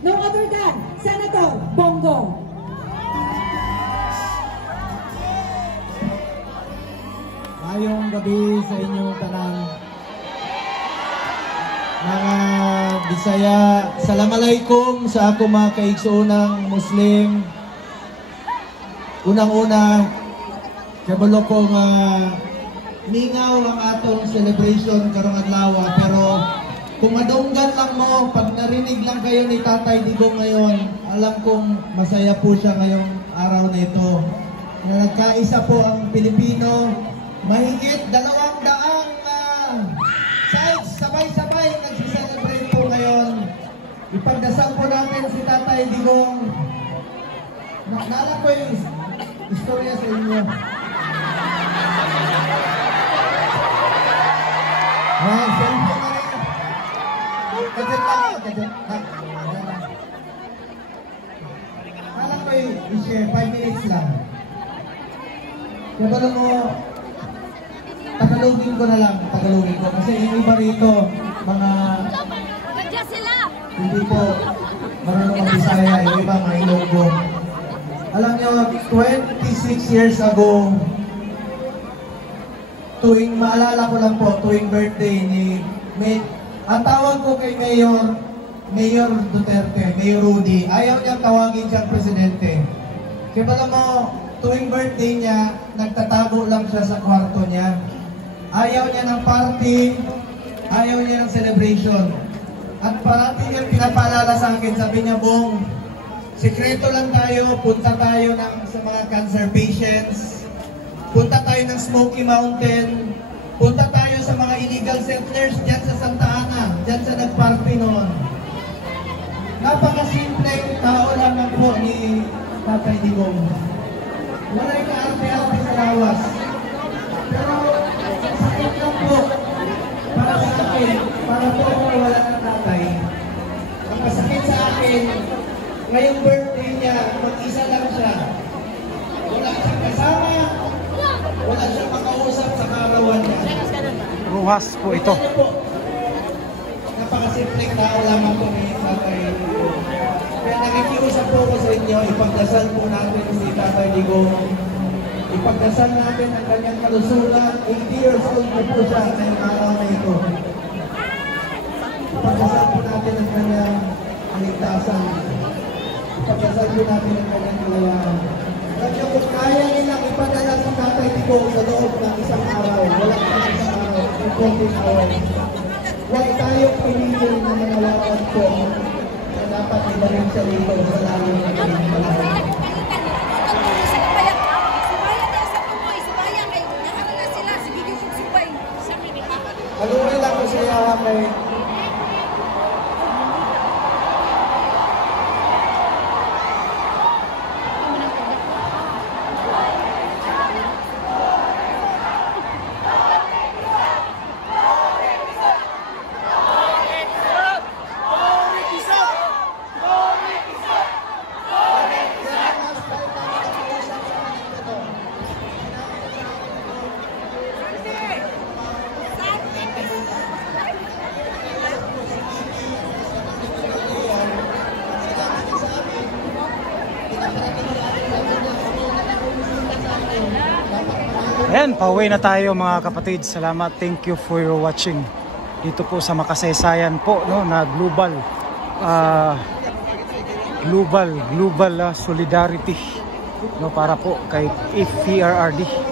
no other than Senator Bongo. Mayong gabi sa inyong tanan. Mga Bisaya, Assalamualaikum sa ako mga kaigsoonang Muslim. Unang-una, kabalo ko nga mingaw ang atong celebration karong adlaw, pero kung madunggan lang mo, pag narinig lang kayo ni Tatay Digong ngayon, alam kong masaya po siya ngayong araw na ito. Na nagkaisa po ang Pilipino, mahigit 200 sides, sabay-sabay nagsiselebrate po ngayon. Ipagdasal po natin si Tatay Digong. Naalala ko yung istorya sa inyo. Selfie na rin. Kadyan lang, kadyan. Naalala ko yung i-share, 5 minutes lang. Kaya pala mo, Tagalogin ko na lang, Tagalogin ko. Kasi yung iba rito, mga hindi po marunong mag-Bisaya, yung iba mga Ilonggo. Alam nyo, 26 years ago, tuwing maalala ko lang po, tuwing birthday ni ang tawag ko kay Mayor Duterte, Mayor Rudy, ayaw niyang tawagin siyang presidente. Kaya pala mo, tuwing birthday niya, nagtatago lang siya sa kwarto niya. Ayaw niya ng party, ayaw niya ng celebration. At parati niyang pinapaalala sa akin, sabi niya, Bong, sekreto lang tayo, punta tayo sa mga cancer patients, punta tayo ng Smoky Mountain, punta tayo sa mga illegal settlers dyan sa Santa Ana, dyan sa nagparty noon. Napakasimpleng tao lang po ni Tatay Digong. Wala'y kaarte-arte sa lawas. Pero sakit lang po para sa akin, para po ako wala ng tatay. Ang masakit sa akin, ngayong birthday niya, mag-isa lang siya. Wala siyang kasama, wala siyang makausap sa karawan niya. Ruhas po ito. Napakasimpleng tao lamang po ni Tatay Digong. Kaya nakikiusap po ko sa inyo, ipagdasal po natin si Tatay Digong. Ipagdasal natin ang kanyang kalusugan. 80 years old na po siya ngayong araw na ito. Ipagdasal po natin ang kanyang kaligtasan. Ipagdasal po natin ang kanyang kalayaan. Kaya kung kaya nilang ipadala si Tatay Digong sa loob ng isang araw, walang isang araw, 14 hours. Huwag tayong pinigil na manawagan po na dapat ibalik siya dito sa lalo na kanyang kalayaan. Maluwi lang ko siya kay Ayan, pauwi na tayo mga kapatid. Salamat, thank you for your watching. Dito po sa makasaysayan po, no, na global solidarity, no, para po kay FPRRD.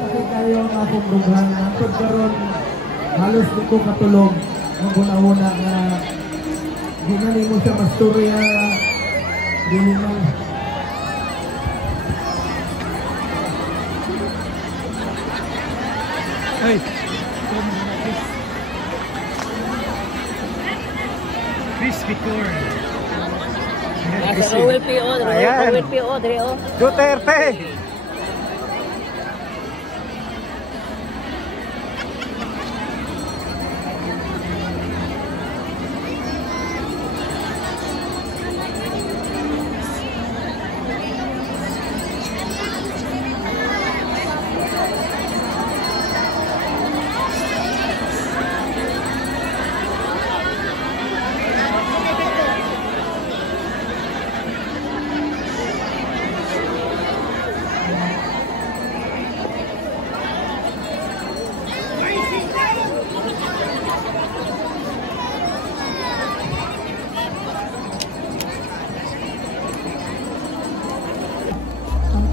Sakit kayo ang akong lugar. Antod karon halos di ko katulog. Ang una-una na ginani mo sa masturya. Dili mo. Hey. Crispy corn. Nasa Rowell PO, Ayan. Rowell PO, Dre, oh. Duterte.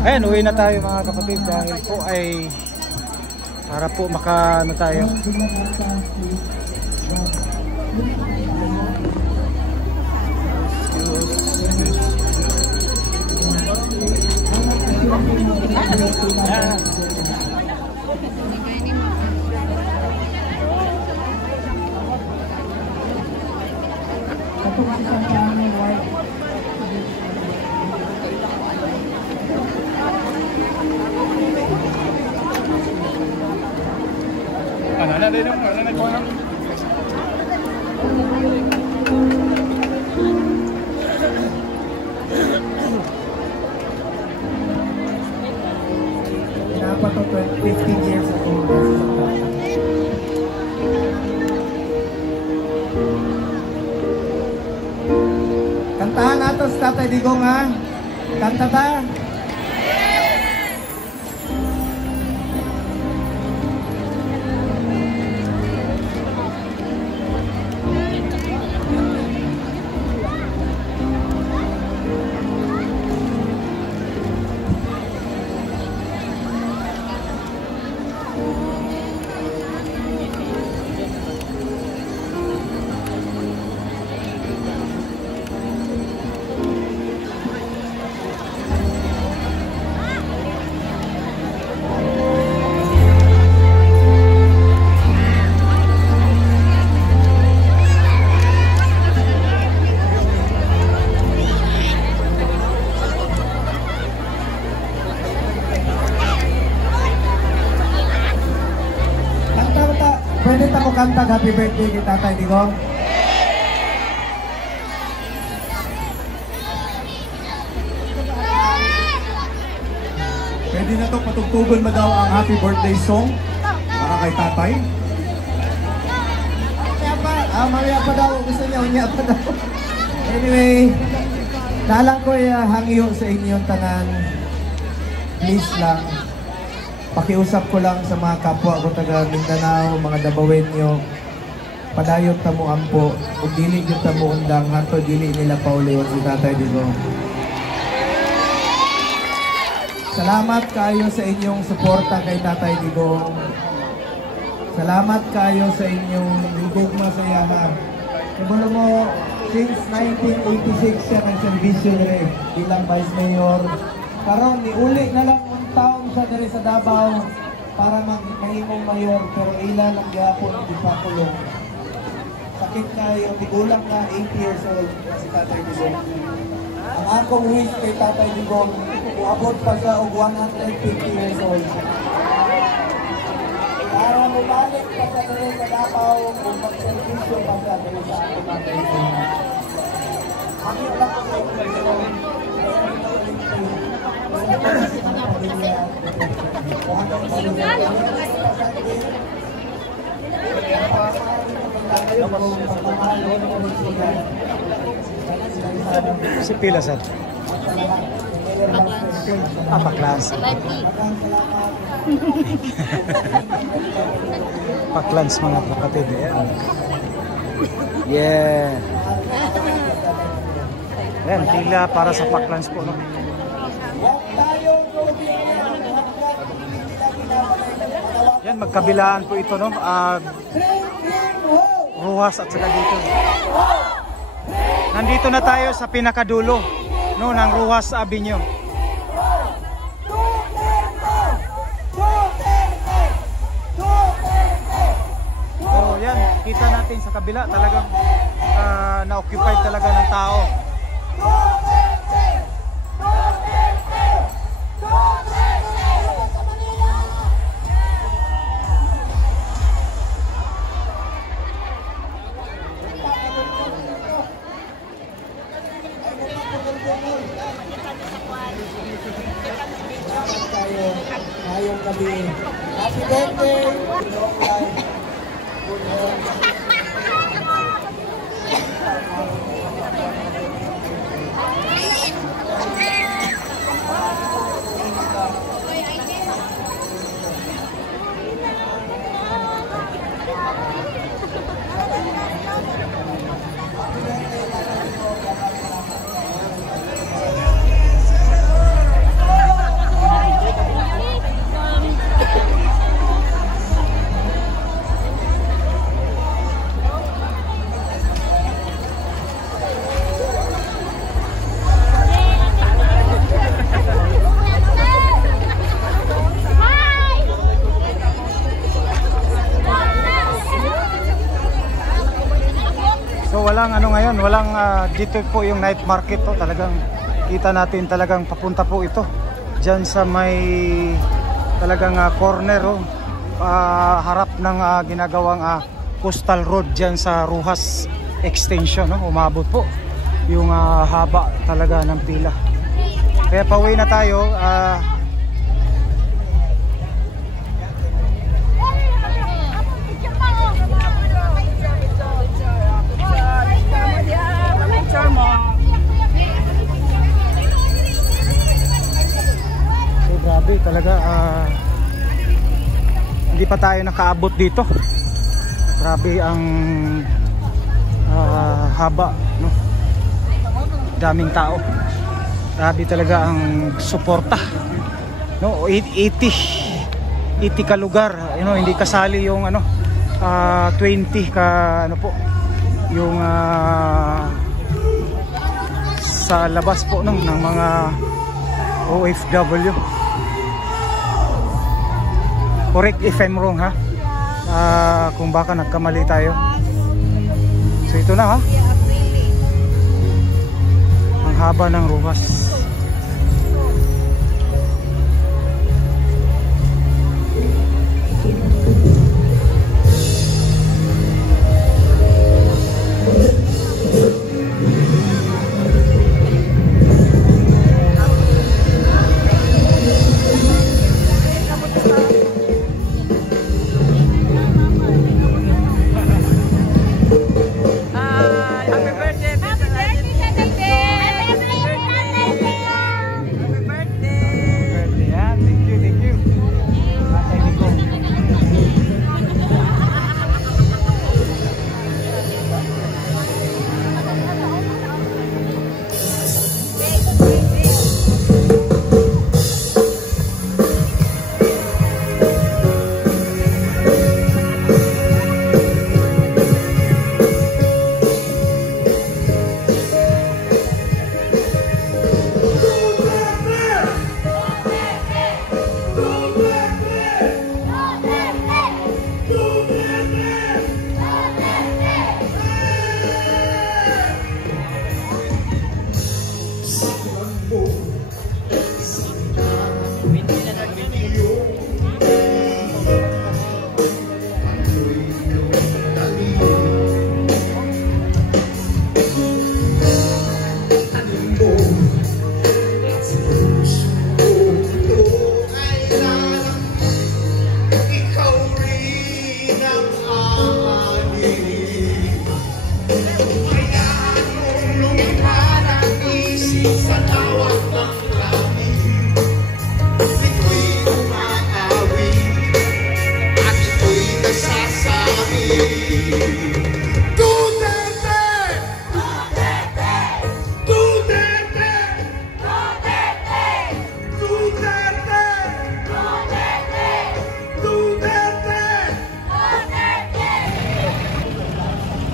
Ayan, uwi na tayo mga kapatid dahil po ay para po maka ano tayo. Dapat 15 years ago. Kantahan nato sa Tatay Digong ha. Kanta ta. Pwede ta ko kanta happy birthday kay Tatay Digong? Pwede na to patugtugon mo daw ang happy birthday song para kay tatay. Mamaya pa daw. Gusto niya, unya pa daw. Anyway, dalang ko hangyo sa inyong tanan. Please lang. Pakiusap ko lang sa mga kapwa ko taga Mindanao, mga Dabawenyo. Padayon tamo ampo. Kung dili yung tamo undang, hanto dili nila pauliwan si Tatay Digong. Salamat kayo sa inyong suporta kay Tatay Digong. Salamat kayo sa inyong ligugma sa yahan. Kabalo mo, since 1986 siya nagservisyo rin bilang Vice Mayor. Karon niuli na lang ang taon siya diri sa Davao para mahimong mayor, pero ilan lang gyapon di pa kulong. Sakit kayo, tigulang na 80 years old si Tatay Digong. Ang akong wish kay Tatay Digong, uabot pa siya og 150 years old. Para mabalik pa sa diri sa Davao kung mag-servisyo pa siya diri sa ating mga Pilipino. Ang lang ko sa Si Pila sir. Paklans. Paklans mga kapatid. Yeah. Yan, pila para sa paklans po. No? Yan, magkabilaan po ito. No? Ruhas at saka dito. Nandito na tayo sa pinakadulo, no, ng Ruhas Avenue. So yan, kita natin sa kabila talagang na-occupied talaga ng tao. Ngayong gabi. Happy birthday! Long life. Good health. Walang ano ngayon, walang dito po yung night market to. Talagang kita natin talagang papunta po ito diyan sa may talagang corner harap ng ginagawang coastal road diyan sa Ruhas extension, no? Umabot po yung haba talaga ng pila. Kaya pauwi na tayo. Grabe talaga, hindi pa tayo nakaabot dito. Grabe ang haba, no? Daming tao. Grabe talaga ang suporta, no? 80 ka lugar, you know, hindi kasali yung ano 20 ka ano po yung sa labas po, no, ng mga OFW. Correct if I'm wrong, ha? Kung baka nagkamali tayo. So ito na, ha? Ang haba ng Ruhas. Happy birthday, Tita.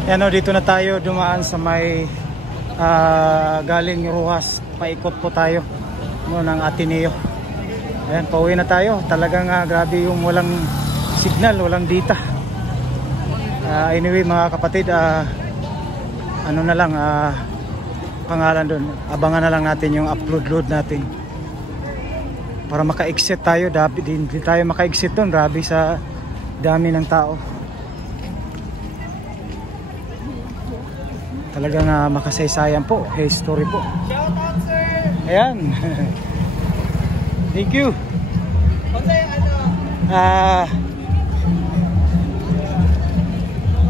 Yan o, dito na tayo dumaan sa may galing Rojas. Paikot po tayo ng Ateneo. Ayan, pauwi na tayo. Talagang grabe yung walang signal, walang data. Anyway mga kapatid, ano na lang, pangalan doon, abangan na lang natin yung upload load natin para maka-exit tayo. Hindi tayo maka-exit doon, grabe sa dami ng tao. Talagang makasaysayan po, history po. Shout out, sir! Ayan. Thank you.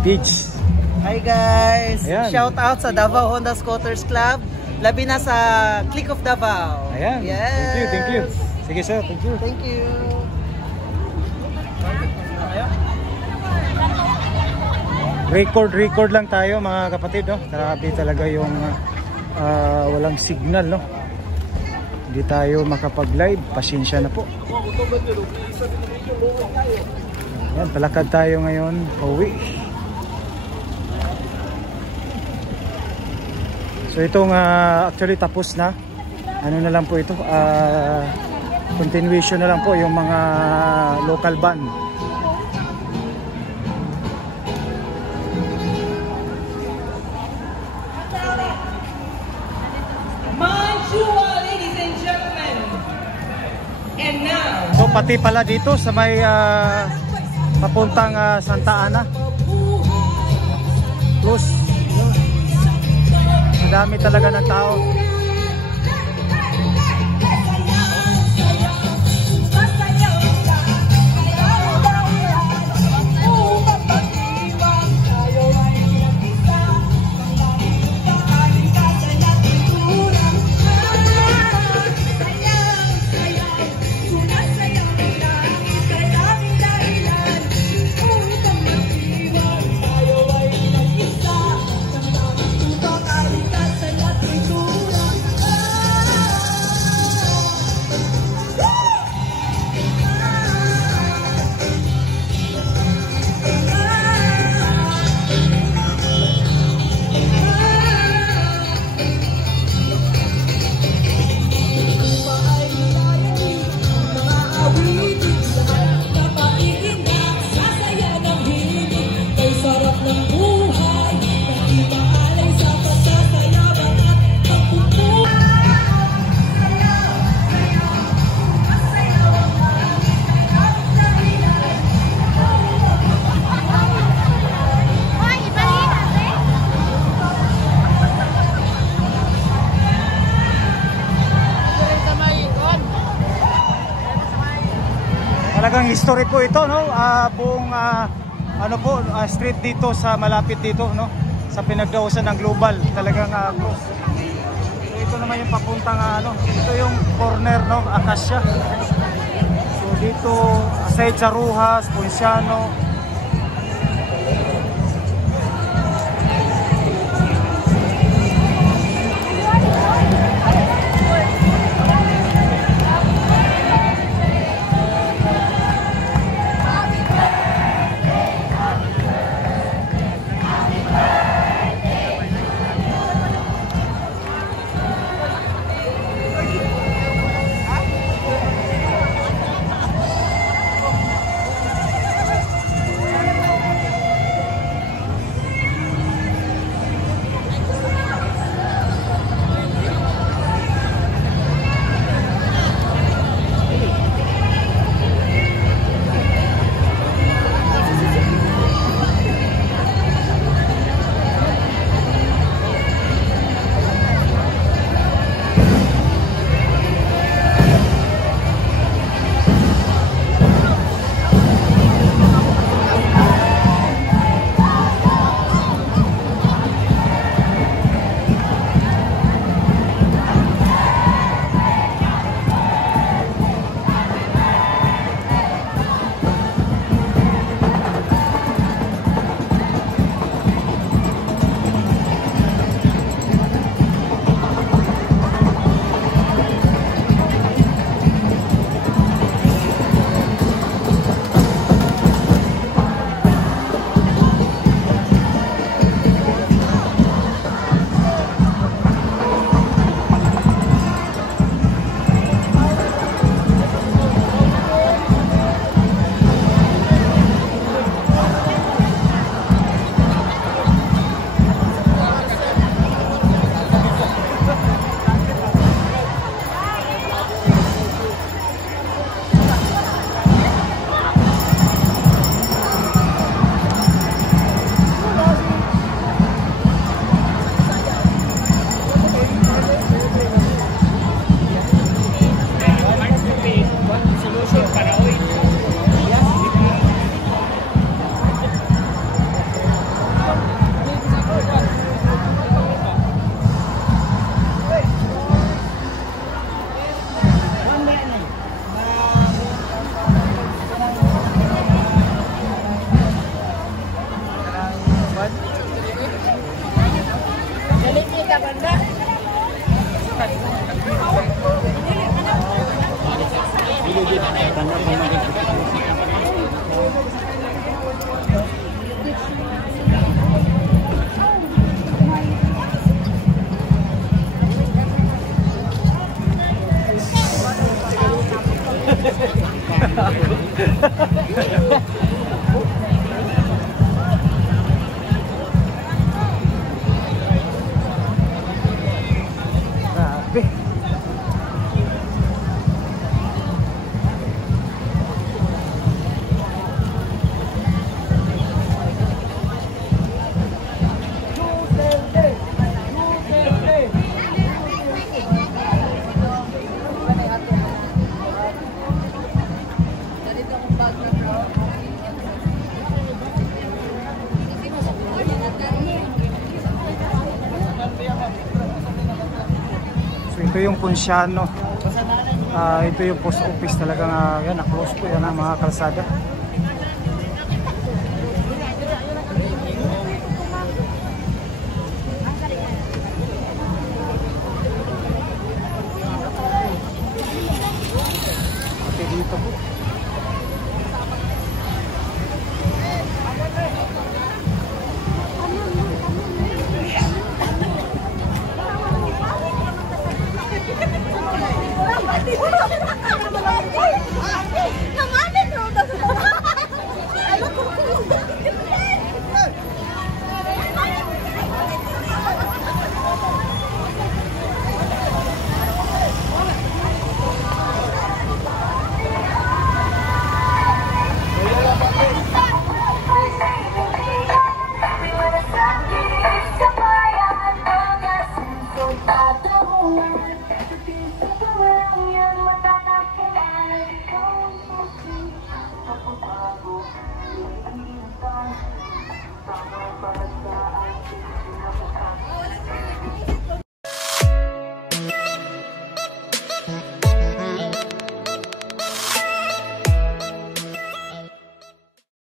Beach. Hi guys! Ayan. Shout out sa Davao Honda Scooters Club. Labi na sa Click of Davao. Ayan. Yes. Thank you. Sige sir, thank you. Thank you. Record lang tayo mga kapatid, no? Grabe talaga yung walang signal, no? Hindi tayo makapag-live, pasensya na po. Yan, palakad tayo ngayon, pauwi. So itong actually tapos na. Ano na lang po ito, continuation na lang po yung mga local band. Ladies and gentlemen, and now, So pati pala dito sa may papuntang Santa Ana, close. Madami talaga ng tao. Talagang history po ito, no? Buong ano po, street dito sa malapit dito, no? Sa pinagdausan ng Global, talagang close. So ito naman yung papuntang ano, ito yung corner, no? Acacia. So dito aside sa Rojas, Ponciano, Grabe. So ito yung Ponciano. Ito yung post office talagang yan, na-close po yan ang mga kalsada. Okay, dito po.